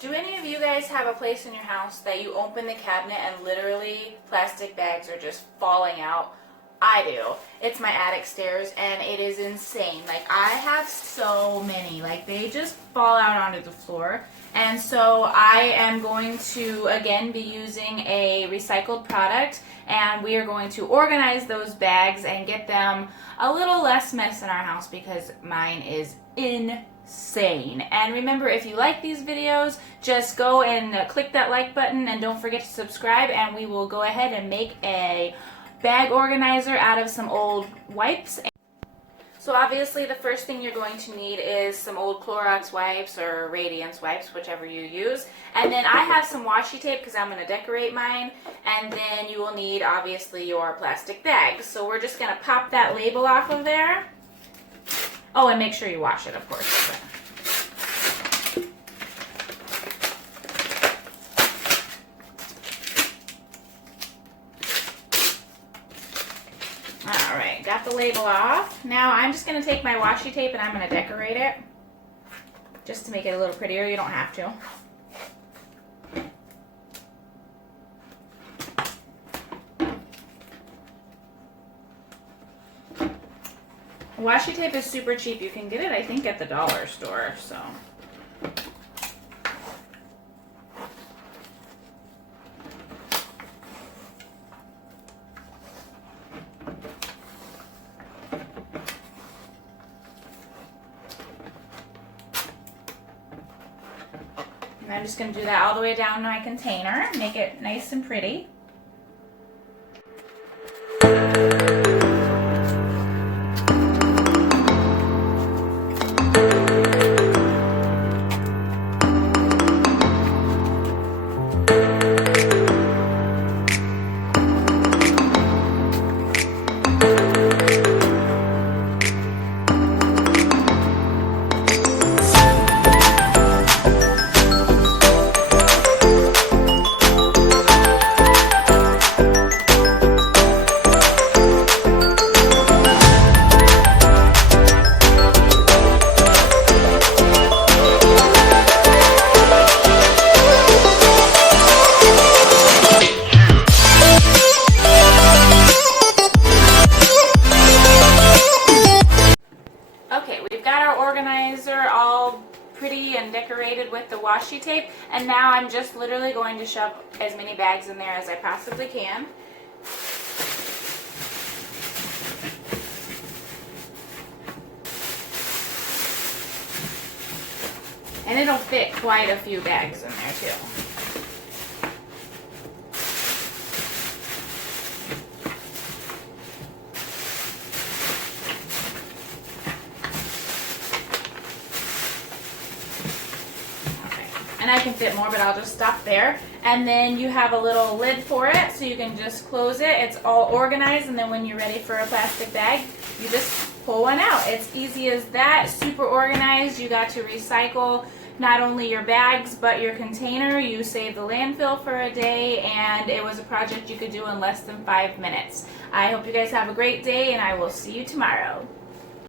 Do any of you guys have a place in your house that you open the cabinet and literally plastic bags are just falling out? I do. It's my attic stairs and it is insane. Like, I have so many. Like, they just fall out onto the floor. And so I am going to again be using a recycled product, and we are going to organize those bags and get them a little less mess in our house because mine is insane. And remember, if you like these videos, just go and click that like button, and don't forget to subscribe, and we will go ahead and make a bag organizer out of some old wipes. So obviously the first thing you're going to need is some old Clorox wipes or Radiance wipes, whichever you use. And then I have some washi tape because I'm going to decorate mine. And then you will need obviously your plastic bags. So we're just going to pop that label off of there. Oh, and make sure you wash it, of course. Alright, got the label off. Now I'm just going to take my washi tape and I'm going to decorate it. Just to make it a little prettier. You don't have to. Washi tape is super cheap. You can get it, I think, at the dollar store. So. And I'm just going to do that all the way down my container, make it nice and pretty. Organizer all pretty and decorated with the washi tape, and now I'm just literally going to shove as many bags in there as I possibly can. And it'll fit quite a few bags in there too. And I can fit more, but I'll just stop there. And then you have a little lid for it, so you can just close it. It's all organized, and then when you're ready for a plastic bag, you just pull one out. It's easy as that, super organized. You got to recycle not only your bags, but your container. You saved the landfill for a day, and it was a project you could do in less than 5 minutes. I hope you guys have a great day, and I will see you tomorrow.